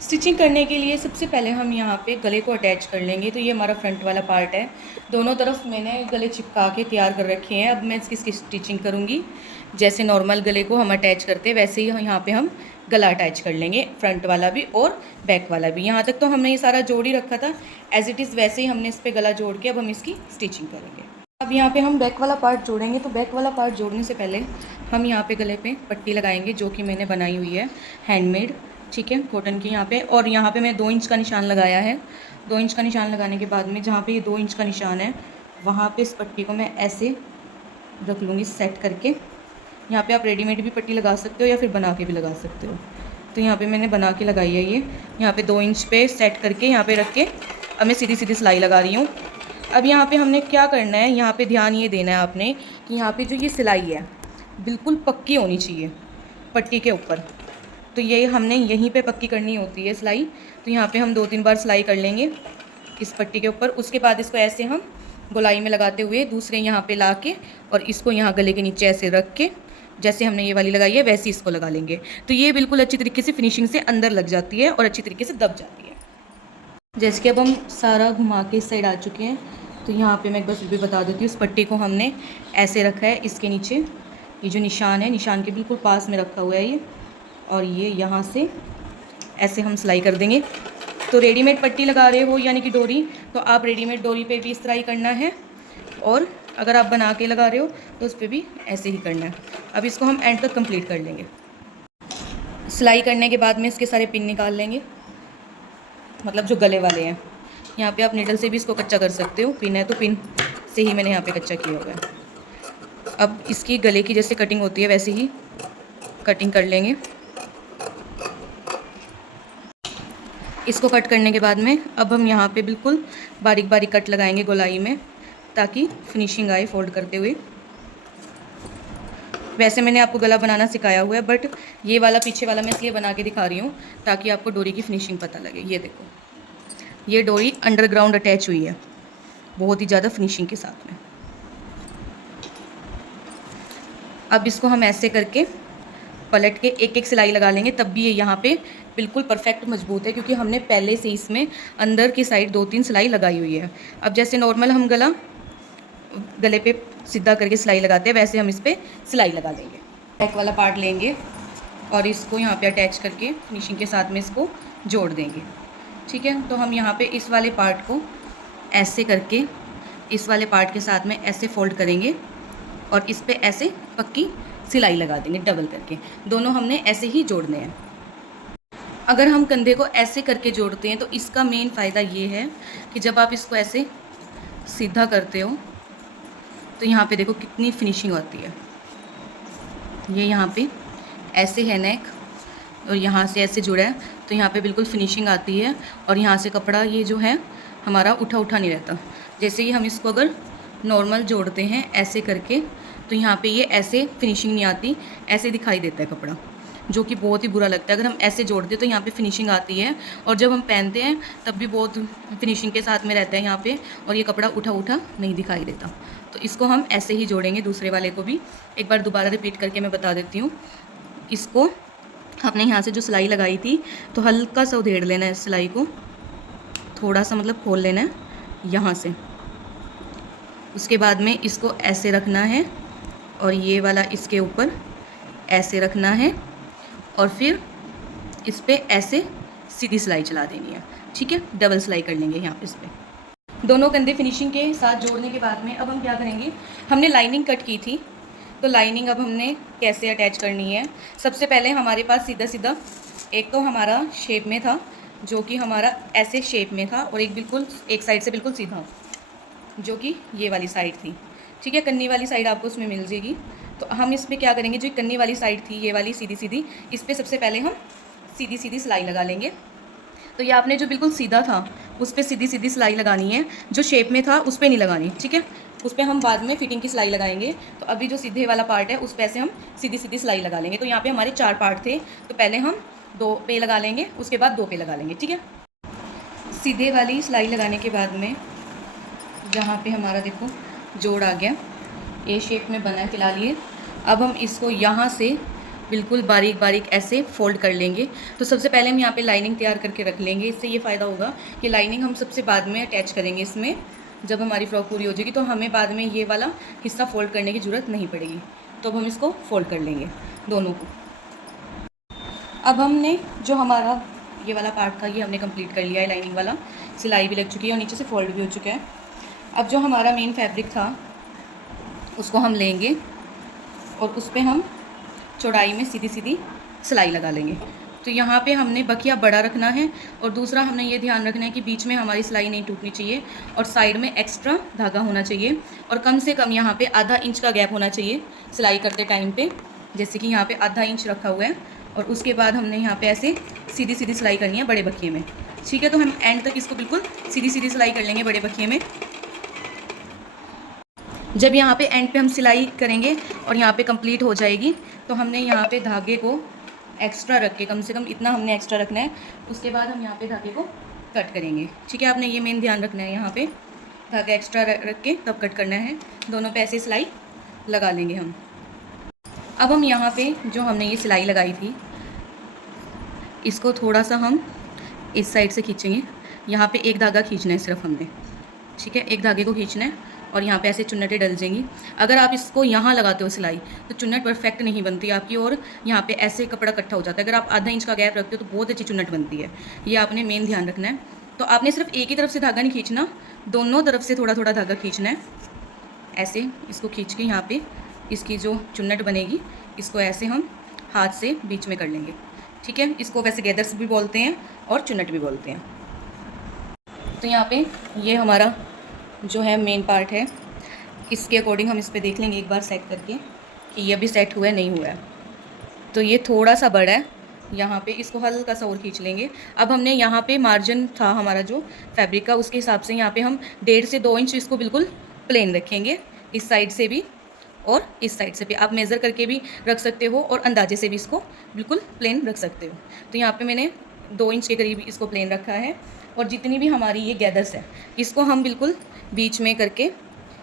Stitching करने के लिए सबसे पहले हम यहाँ पे गले को अटैच कर लेंगे। तो ये हमारा फ्रंट वाला पार्ट है, दोनों तरफ मैंने गले चिपका के तैयार कर रखे हैं। अब मैं इसकी स्टिचिंग करूँगी। जैसे नॉर्मल गले को हम अटैच करते हैं वैसे ही यहाँ पे हम गला अटैच कर लेंगे, फ्रंट वाला भी और बैक वाला भी। यहाँ तक तो हमने ये सारा जोड़ ही रखा था एज़ इट इज़, वैसे ही हमने इस पर गला जोड़ के अब हम इसकी स्टिचिंग करेंगे। अब यहाँ पे हम बैक वाला पार्ट जोड़ेंगे। तो बैक वाला पार्ट जोड़ने से पहले हम यहाँ पे गले पे पट्टी लगाएंगे, जो कि मैंने बनाई हुई है हैंडमेड, ठीक है, कॉटन की यहाँ पे। और यहाँ पे मैं 2 इंच का निशान लगाया है। 2 इंच का निशान लगाने के बाद में जहाँ पे ये 2 इंच का निशान है वहाँ पे इस पट्टी को मैं ऐसे रख लूँगी सेट करके। यहाँ पे आप रेडीमेड भी पट्टी लगा सकते हो या फिर बना के भी लगा सकते हो। तो यहाँ पे मैंने बना के लगाई है ये, यहाँ पे 2 इंच पे सेट करके यहाँ पे रख के अब मैं सीधी सीधी सिलाई लगा रही हूँ। अब यहाँ पे हमने क्या करना है, यहाँ पे ध्यान ये देना है आपने कि यहाँ पे जो ये सिलाई है बिल्कुल पक्की होनी चाहिए पट्टी के ऊपर। तो ये हमने यहीं पे पक्की करनी होती है सिलाई। तो यहाँ पे हम 2-3 बार सिलाई कर लेंगे इस पट्टी के ऊपर। उसके बाद इसको ऐसे हम गोलाई में लगाते हुए दूसरे यहाँ पे ला के और इसको यहाँ गले के नीचे ऐसे रख के, जैसे हमने ये वाली लगाई है वैसे इसको लगा लेंगे। तो ये बिल्कुल अच्छी तरीके से फिनिशिंग से अंदर लग जाती है और अच्छी तरीके से दब जाती है। जैसे कि अब हम सारा घुमा के इस साइड आ चुके हैं। तो यहाँ पे मैं एक बार फिर भी बता देती हूँ, इस पट्टी को हमने ऐसे रखा है, इसके नीचे ये जो निशान है, निशान के बिल्कुल पास में रखा हुआ है ये, और ये यहाँ से ऐसे हम सिलाई कर देंगे। तो रेडीमेड पट्टी लगा रहे हो यानी कि डोरी, तो आप रेडीमेड डोरी पे भी इस तरह ही करना है, और अगर आप बना के लगा रहे हो तो उस पर भी ऐसे ही करना है। अब इसको हम एंड तक कंप्लीट कर लेंगे। सिलाई करने के बाद में इसके सारे पिन निकाल लेंगे, मतलब जो गले वाले हैं। यहाँ पे आप नीडल से भी इसको कच्चा कर सकते हो, पिन है तो पिन से ही मैंने यहाँ पे कच्चा किया हुआ है। अब इसकी गले की जैसे कटिंग होती है वैसे ही कटिंग कर लेंगे। इसको कट करने के बाद में अब हम यहाँ पे बिल्कुल बारीक बारीक कट लगाएंगे गोलाई में, ताकि फिनिशिंग आए फोल्ड करते हुए। वैसे मैंने आपको गला बनाना सिखाया हुआ है, बट ये वाला पीछे वाला मैं इसलिए बना के दिखा रही हूँ ताकि आपको डोरी की फिनिशिंग पता लगे। ये देखो, ये डोरी अंडरग्राउंड अटैच हुई है बहुत ही ज़्यादा फिनिशिंग के साथ में। अब इसको हम ऐसे करके पलट के एक एक सिलाई लगा लेंगे, तब भी ये यहाँ पे बिल्कुल परफेक्ट मजबूत है, क्योंकि हमने पहले से इसमें अंदर की साइड 2-3 सिलाई लगाई हुई है। अब जैसे नॉर्मल हम गले पे सीधा करके सिलाई लगाते हैं वैसे हम इस पर सिलाई लगा लेंगे। बैक वाला पार्ट लेंगे और इसको यहाँ पे अटैच करके फिनिशिंग के साथ में इसको जोड़ देंगे, ठीक है। तो हम यहाँ पे इस वाले पार्ट को ऐसे करके इस वाले पार्ट के साथ में ऐसे फोल्ड करेंगे और इस पर ऐसे पक्की सिलाई लगा देंगे डबल करके। दोनों हमने ऐसे ही जोड़ने हैं। अगर हम कंधे को ऐसे करके जोड़ते हैं तो इसका मेन फ़ायदा ये है कि जब आप इसको ऐसे सीधा करते हो तो यहाँ पे देखो कितनी फिनिशिंग आती है। ये यहाँ पे ऐसे है नेक और यहाँ से ऐसे जुड़ा है, तो यहाँ पे बिल्कुल फिनिशिंग आती है। और यहाँ से कपड़ा ये जो है हमारा उठा उठा नहीं रहता। जैसे ही हम इसको अगर नॉर्मल जोड़ते हैं ऐसे करके तो यहाँ पे ये ऐसे फिनिशिंग नहीं आती, ऐसे दिखाई देता है कपड़ा, जो कि बहुत ही बुरा लगता है। अगर हम ऐसे जोड़ते तो यहाँ पे फिनिशिंग आती है, और जब हम पहनते हैं तब भी बहुत फिनिशिंग के साथ में रहता है यहाँ पे, और ये कपड़ा उठा उठा नहीं दिखाई देता। तो इसको हम ऐसे ही जोड़ेंगे दूसरे वाले को भी। एक बार दोबारा रिपीट करके मैं बता देती हूँ। इसको आपने यहाँ से जो सिलाई लगाई थी तो हल्का सा उधेड़ लेना है, सिलाई को थोड़ा सा मतलब खोल लेना है यहाँ से। उसके बाद में इसको ऐसे रखना है और ये वाला इसके ऊपर ऐसे रखना है, और फिर इस पर ऐसे सीधी सिलाई चला देनी है, ठीक है। डबल सिलाई कर लेंगे यहाँ पे इस पर। दोनों कंधे फिनिशिंग के साथ जोड़ने के बाद में अब हम क्या करेंगे, हमने लाइनिंग कट की थी, तो लाइनिंग अब हमने कैसे अटैच करनी है। सबसे पहले हमारे पास सीधा सीधा एक तो हमारा शेप में था, जो कि हमारा ऐसे शेप में था, और एक बिल्कुल एक साइड से बिल्कुल सीधा, जो कि ये वाली साइड थी, ठीक है। कन्नी वाली साइड आपको उसमें मिल जाएगी। तो हम इस पर क्या करेंगे, जो कन्नी वाली साइड थी ये वाली सीधी सीधी, इस पर सबसे पहले हम सीधी सीधी सिलाई लगा लेंगे। तो ये आपने जो बिल्कुल सीधा था उस पर सीधी सीधी सिलाई लगानी है, जो शेप में था उस पर नहीं लगानी, ठीक है। उस पर हम बाद में फिटिंग की सिलाई लगाएंगे। तो अभी जो सीधे वाला पार्ट है उस पर से हम सीधी सीधी सिलाई लगा लेंगे। तो यहाँ पे हमारे 4 पार्ट थे, तो पहले हम 2 पे लगा लेंगे, उसके बाद 2 पे लगा लेंगे, ठीक है। सीधे वाली सिलाई लगाने के बाद में जहाँ पे हमारा देखो जोड़ आ गया, ए शेप में बना है फिलहाल ये। अब हम इसको यहाँ से बिल्कुल बारीक बारीक ऐसे फोल्ड कर लेंगे। तो सबसे पहले हम यहाँ पे लाइनिंग तैयार करके रख लेंगे। इससे ये फ़ायदा होगा कि लाइनिंग हम सबसे बाद में अटैच करेंगे इसमें, जब हमारी फ्रॉक पूरी हो जाएगी तो हमें बाद में ये वाला हिस्सा फ़ोल्ड करने की ज़रूरत नहीं पड़ेगी। तो अब हम इसको फ़ोल्ड कर लेंगे दोनों को। अब हमने जो हमारा ये वाला पार्ट था ये हमने कंप्लीट कर लिया है, लाइनिंग वाला, सिलाई भी लग चुकी है और नीचे से फोल्ड भी हो चुका है। अब जो हमारा मेन फैब्रिक था उसको हम लेंगे और उस पर हम चौड़ाई में सीधी सीधी सिलाई लगा लेंगे। तो यहाँ पे हमने बकिया बड़ा रखना है और दूसरा हमने ये ध्यान रखना है कि बीच में हमारी सिलाई नहीं टूटनी चाहिए और साइड में एक्स्ट्रा धागा होना चाहिए और कम से कम यहाँ पे आधा इंच का गैप होना चाहिए सिलाई करते टाइम पे। जैसे कि यहाँ पे आधा इंच रखा हुआ है और उसके बाद हमने यहाँ पे ऐसे सीधी सीधी सिलाई करनी है बड़े बकिए में। ठीक है, तो हम एंड तक इसको बिल्कुल सीधी सीधी सिलाई कर लेंगे बड़े बकिए में। जब यहाँ पे एंड पे हम सिलाई करेंगे और यहाँ पे कंप्लीट हो जाएगी तो हमने यहाँ पे धागे को एक्स्ट्रा रख के, कम से कम इतना हमने एक्स्ट्रा रखना है, उसके बाद हम यहाँ पे धागे को कट करेंगे। ठीक है, आपने ये मेन ध्यान रखना है, यहाँ पे धागा एक्स्ट्रा रख के तब कट करना है। दोनों पे ऐसे सिलाई लगा लेंगे हम। अब हम यहाँ पे जो हमने ये सिलाई लगाई थी इसको थोड़ा सा हम इस साइड से खींचेंगे। यहाँ पे एक धागा खींचना है सिर्फ हमने। ठीक है, एक धागे को खींचना है और यहाँ पे ऐसे चुन्नटें डल जाएंगी। अगर आप इसको यहाँ लगाते हो सिलाई तो चुन्नट परफेक्ट नहीं बनती आपकी और यहाँ पे ऐसे कपड़ा इकट्ठा हो जाता है। अगर आप आधा इंच का गैप रखते हो तो बहुत अच्छी चुन्नट बनती है। ये आपने मेन ध्यान रखना है। तो आपने सिर्फ एक ही तरफ से धागा नहीं खींचना, दोनों तरफ से थोड़ा थोड़ा धागा खींचना है। ऐसे इसको खींच के यहाँ पे इसकी जो चुन्नट बनेगी इसको ऐसे हम हाथ से बीच में कर लेंगे। ठीक है, इसको वैसे गैदर्स भी बोलते हैं और चुन्नट भी बोलते हैं। तो यहाँ पे ये हमारा जो है मेन पार्ट है, इसके अकॉर्डिंग हम इस पे देख लेंगे एक बार सेट करके कि ये भी सेट हुआ है नहीं हुआ है। तो ये थोड़ा सा बड़ा है, यहाँ पे इसको हल्का सा और खींच लेंगे। अब हमने यहाँ पे मार्जिन था हमारा जो फैब्रिक का, उसके हिसाब से यहाँ पे हम 1.5 से 2 इंच इसको बिल्कुल प्लेन रखेंगे, इस साइड से भी और इस साइड से भी। आप मेज़र करके भी रख सकते हो और अंदाजे से भी इसको बिल्कुल प्लेन रख सकते हो। तो यहाँ पे मैंने 2 इंच के करीब इसको प्लेन रखा है और जितनी भी हमारी ये गैदर्स है इसको हम बिल्कुल बीच में करके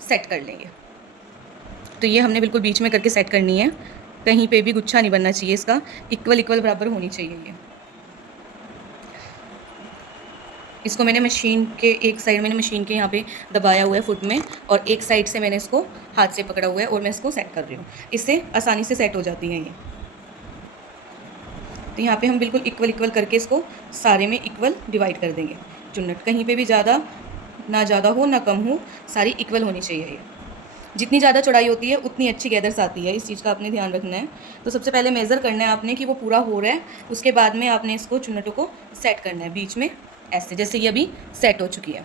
सेट कर लेंगे। तो ये हमने बिल्कुल बीच में करके सेट करनी है, कहीं पे भी गुच्छा नहीं बनना चाहिए, इसका इक्वल बराबर होनी चाहिए ये। इसको मैंने मशीन के एक साइड मैंने मशीन के यहाँ पे दबाया हुआ है फुट में और एक साइड से मैंने इसको हाथ से पकड़ा हुआ है और मैं इसको सेट कर रही हूँ। इससे आसानी से सेट हो जाती हैं ये। तो यहाँ पे हम बिल्कुल इक्वल करके इसको सारे में इक्वल डिवाइड कर देंगे। चुन्नट कहीं पे भी ज़्यादा ना ज़्यादा हो ना कम हो, सारी इक्वल होनी चाहिए ये। जितनी ज़्यादा चौड़ाई होती है उतनी अच्छी गैदर्स आती है, इस चीज़ का आपने ध्यान रखना है। तो सबसे पहले मेज़र करना है आपने कि वो पूरा हो रहा है, उसके बाद में आपने इसको चुन्नटों को सेट करना है बीच में ऐसे, जैसे ये अभी सेट हो चुकी है।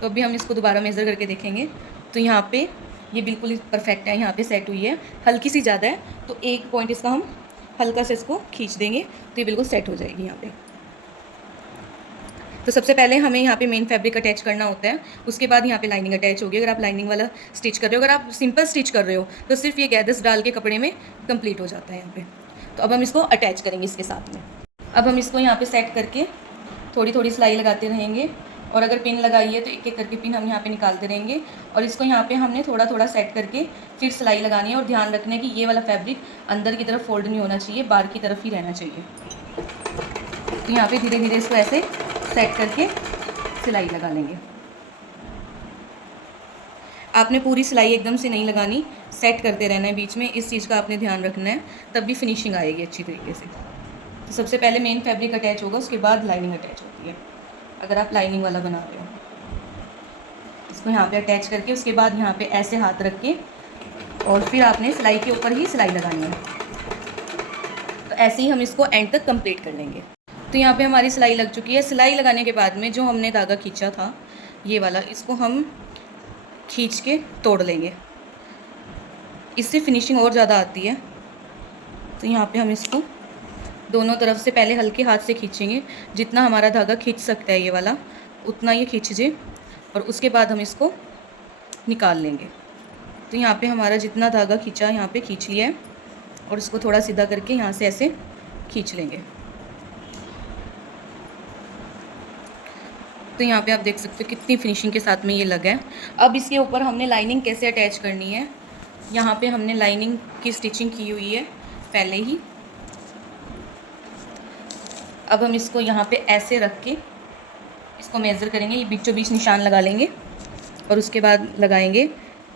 तो अभी हम इसको दोबारा मेज़र करके देखेंगे। तो यहाँ पे ये बिल्कुल परफेक्ट है, यहाँ पे सेट हुई है। हल्की सी ज़्यादा है तो एक पॉइंट इसका हम हल्का से इसको खींच देंगे तो ये बिल्कुल सेट हो जाएगी यहाँ पे। तो सबसे पहले हमें यहाँ पे मेन फैब्रिक अटैच करना होता है, उसके बाद यहाँ पे लाइनिंग अटैच होगी। अगर आप लाइनिंग वाला स्टिच कर रहे हो, अगर आप सिंपल स्टिच कर रहे हो तो सिर्फ ये गैदर्स डाल के कपड़े में कंप्लीट हो जाता है यहाँ पे। तो अब हम इसको अटैच करेंगे इसके साथ में। अब हम इसको यहाँ पे सेट करके थोड़ी थोड़ी सिलाई लगाते रहेंगे और अगर पिन लगाई है तो एक एक करके पिन हम यहाँ पे निकालते रहेंगे और इसको यहाँ पे हमने थोड़ा थोड़ा सेट करके फिर सिलाई लगानी है। और ध्यान रखना है कि ये वाला फैब्रिक अंदर की तरफ फोल्ड नहीं होना चाहिए, बाहर की तरफ ही रहना चाहिए। तो यहाँ पे धीरे धीरे इसको ऐसे सेट करके सिलाई लगा लेंगे। आपने पूरी सिलाई एकदम से नहीं लगानी, सेट करते रहना है बीच में, इस चीज़ का आपने ध्यान रखना है, तब भी फिनिशिंग आएगी अच्छी तरीके से। तो सबसे पहले मेन फैब्रिक अटैच होगा, उसके बाद लाइनिंग अटैच होती है अगर आप लाइनिंग वाला बना रहे हो। इसको यहाँ पे अटैच करके उसके बाद यहाँ पे ऐसे हाथ रख के और फिर आपने सिलाई के ऊपर ही सिलाई लगानी है। तो ऐसे ही हम इसको एंड तक कंप्लीट कर लेंगे। तो यहाँ पे हमारी सिलाई लग चुकी है। सिलाई लगाने के बाद में जो हमने धागा खींचा था ये वाला, इसको हम खींच के तोड़ लेंगे, इससे फिनिशिंग और ज़्यादा आती है। तो यहाँ पे हम इसको दोनों तरफ से पहले हल्के हाथ से खींचेंगे, जितना हमारा धागा खींच सकता है ये वाला उतना ये खींचे और उसके बाद हम इसको निकाल लेंगे। तो यहाँ पे हमारा जितना धागा खींचा यहाँ पे खींच लिया है और इसको थोड़ा सीधा करके यहाँ से ऐसे खींच लेंगे। तो यहाँ पे आप देख सकते हो कितनी फिनिशिंग के साथ में ये लगा है। अब इसके ऊपर हमने लाइनिंग कैसे अटैच करनी है, यहाँ पे हमने लाइनिंग की स्टिचिंग की हुई है पहले ही, अब हम इसको यहाँ पे ऐसे रख के इसको मेज़र करेंगे, ये बीचों बीच निशान लगा लेंगे और उसके बाद लगाएंगे,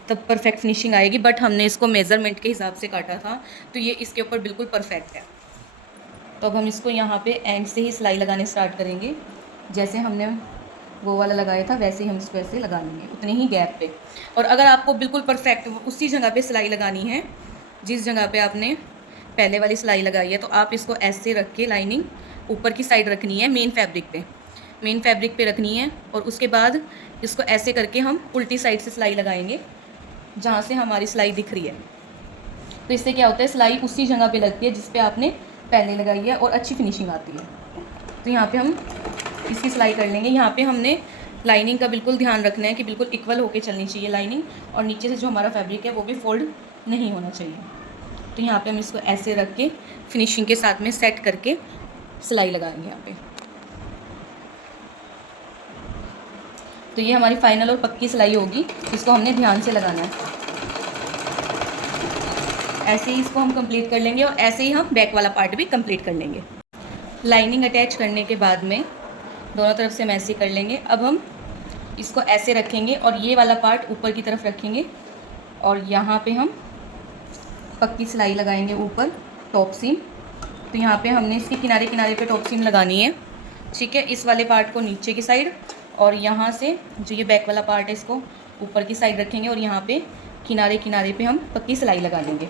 तब परफेक्ट फिनिशिंग आएगी। बट हमने इसको मेज़रमेंट के हिसाब से काटा था, तो ये इसके ऊपर बिल्कुल परफेक्ट है। तो अब हम इसको यहाँ पे एंड से ही सिलाई लगाने स्टार्ट करेंगे। जैसे हमने वो वाला लगाया था वैसे ही हम इसको ऐसे लगा लेंगे, उतने ही गैप पे। और अगर आपको बिल्कुल परफेक्ट उसी जगह पे सिलाई लगानी है जिस जगह पे आपने पहले वाली सिलाई लगाई है, तो आप इसको ऐसे रख के लाइनिंग ऊपर की साइड रखनी है, मेन फैब्रिक पे रखनी है। और उसके बाद इसको ऐसे करके हम उल्टी साइड से सिलाई लगाएंगे जहाँ से हमारी सिलाई दिख रही है। तो इससे क्या होता है, सिलाई उसी जगह पे लगती है जिस पे आपने पहले लगाई है और अच्छी फिनिशिंग आती है। तो यहाँ पे हम इसकी सिलाई कर लेंगे। यहाँ पे हमने लाइनिंग का बिल्कुल ध्यान रखना है कि बिल्कुल इक्वल होके चलनी चाहिए लाइनिंग, और नीचे से जो हमारा फैब्रिक है वो भी फोल्ड नहीं होना चाहिए। तो यहाँ पे हम इसको ऐसे रख के फिनिशिंग के साथ में सेट करके सिलाई लगाएंगे यहाँ पे। तो ये हमारी फाइनल और पक्की सिलाई होगी, इसको हमने ध्यान से लगाना है। ऐसे ही इसको हम कंप्लीट कर लेंगे और ऐसे ही हम बैक वाला पार्ट भी कंप्लीट कर लेंगे। लाइनिंग अटैच करने के बाद में दोनों तरफ से हम ऐसे कर लेंगे। अब हम इसको ऐसे रखेंगे और ये वाला पार्ट ऊपर की तरफ रखेंगे और यहाँ पे हम पक्की सिलाई लगाएंगे ऊपर टॉप सीम। तो यहाँ पे हमने इसके किनारे किनारे पे टॉप सीम लगानी है, ठीक है। इस वाले पार्ट को नीचे की साइड और यहाँ से जो ये बैक वाला पार्ट है इसको ऊपर की साइड रखेंगे और यहाँ पे किनारे किनारे पे हम पक्की सिलाई लगा लेंगे।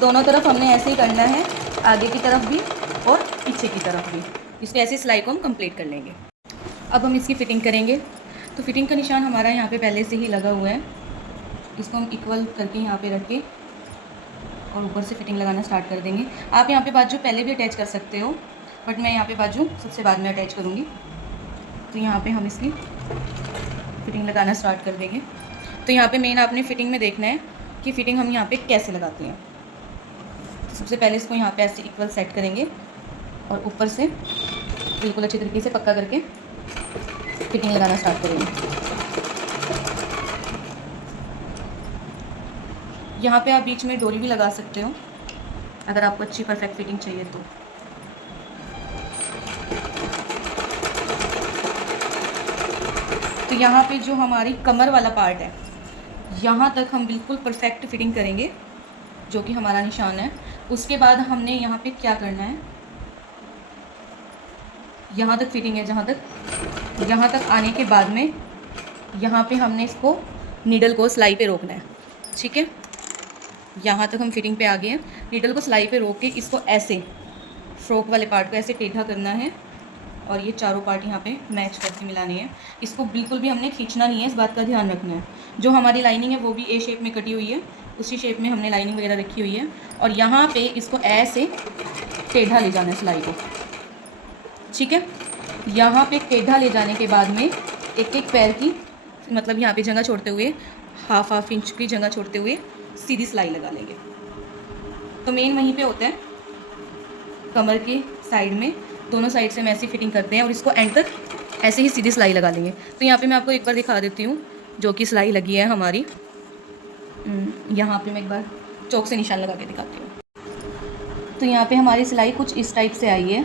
दोनों तरफ हमने ऐसे ही करना है, आगे की तरफ भी और पीछे की तरफ भी। इसको ऐसी सिलाई को हम कंप्लीट कर लेंगे। अब हम इसकी फ़िटिंग करेंगे। तो फिटिंग का निशान हमारा यहाँ पे पहले से ही लगा हुआ है, इसको हम इक्वल करके यहाँ पे रख के और ऊपर से फिटिंग लगाना स्टार्ट कर देंगे। आप यहाँ पे बाजू पहले भी अटैच कर सकते हो, बट मैं यहाँ पे बाजू सबसे बाद में अटैच करूँगी। तो यहाँ पे हम इसकी फ़िटिंग लगाना स्टार्ट कर देंगे। तो यहाँ पे मेन आपने फ़िटिंग में देखना है कि फ़िटिंग हम यहाँ पे कैसे लगाते हैं। सबसे पहले इसको यहाँ पे ऐसे इक्वल सेट करेंगे और ऊपर से बिल्कुल अच्छी तरीके से पक्का करके फिटिंग लगाना स्टार्ट करेंगे। यहाँ पे आप बीच में डोरी भी लगा सकते हो अगर आपको अच्छी परफेक्ट फिटिंग चाहिए तो। तो यहाँ पे जो हमारी कमर वाला पार्ट है यहाँ तक हम बिल्कुल परफेक्ट फिटिंग करेंगे, जो कि हमारा निशान है। उसके बाद हमने यहाँ पे क्या करना है, यहाँ तक फिटिंग है जहाँ तक आने के बाद में यहाँ पे हमने इसको नीडल को सिलाई पे रोकना है, ठीक है। यहाँ तक हम फिटिंग पे आ गए हैं। नीडल को सिलाई पे रोक के इसको ऐसे फ्रॉक वाले पार्ट को ऐसे टेढ़ा करना है और ये चारों पार्ट यहाँ पे मैच करके मिलानी है। इसको बिल्कुल भी हमने खींचना नहीं है, इस बात का ध्यान रखना है। जो हमारी लाइनिंग है वो भी ए शेप में कटी हुई है, उसी शेप में हमने लाइनिंग वगैरह रखी हुई है। और यहाँ पे इसको ऐसे टेढ़ा ले जाना है सिलाई को, ठीक है। यहाँ पे टेढ़ा ले जाने के बाद में एक एक पैर की मतलब यहाँ पे जगह छोड़ते हुए हाफ इंच की जगह छोड़ते हुए सीधी सिलाई लगा लेंगे। तो मेन वहीं पे होता है कमर के साइड में, दोनों साइड से हम ऐसी फिटिंग करते हैं और इसको एंड तक ऐसे ही सीधी सिलाई लगा लेंगे। तो यहाँ पे मैं आपको एक बार दिखा देती हूँ जो कि सिलाई लगी है हमारी। यहाँ पे मैं एक बार चौक से निशान लगा के दिखाती हूँ। तो यहाँ पे हमारी सिलाई कुछ इस टाइप से आई है,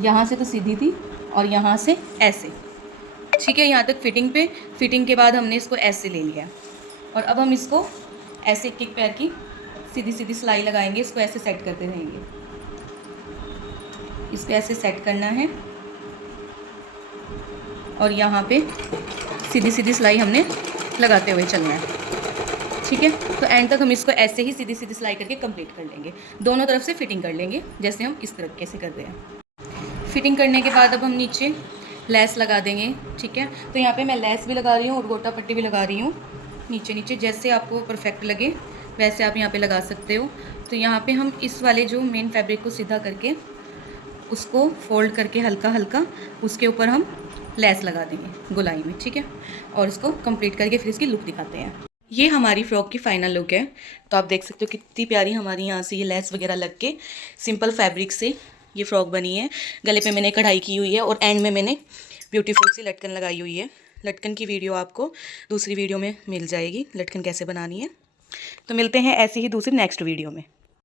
यहाँ से तो सीधी थी और यहाँ से ऐसे, ठीक है। यहाँ तक फिटिंग के बाद हमने इसको ऐसे ले लिया और अब हम इसको ऐसे एक पैर की सीधी सीधी सिलाई लगाएंगे। इसको ऐसे सेट करते रहेंगे, इसको ऐसे सेट करना है और यहाँ पे सीधी सीधी सिलाई हमने लगाते हुए चलना है, ठीक है। तो एंड तक हम इसको ऐसे ही सीधी सीधी सिलाई करके कंप्लीट कर लेंगे। दोनों तरफ से फिटिंग कर लेंगे जैसे हम इस तरीके से कर रहे हैं। फिटिंग करने के बाद अब हम नीचे लेस लगा देंगे, ठीक है। तो यहाँ पे मैं लेस भी लगा रही हूँ और गोटा पट्टी भी लगा रही हूँ नीचे जैसे आपको परफेक्ट लगे वैसे आप यहाँ पे लगा सकते हो। तो यहाँ पे हम इस वाले जो मेन फैब्रिक को सीधा करके उसको फोल्ड करके हल्का हल्का उसके ऊपर हम लेस लगा देंगे गोलाई में, ठीक है। और इसको कंप्लीट करके फिर इसकी लुक दिखाते हैं। ये हमारी फ्रॉक की फाइनल लुक है। तो आप देख सकते हो कितनी प्यारी हमारी यहाँ से ये लेस वगैरह लग के सिंपल फैब्रिक से ये फ्रॉक बनी है। गले पे मैंने कढ़ाई की हुई है और एंड में मैंने ब्यूटीफुल सी लटकन लगाई हुई है। लटकन की वीडियो आपको दूसरी वीडियो में मिल जाएगी, लटकन कैसे बनानी है। तो मिलते हैं ऐसी ही दूसरी नेक्स्ट वीडियो में।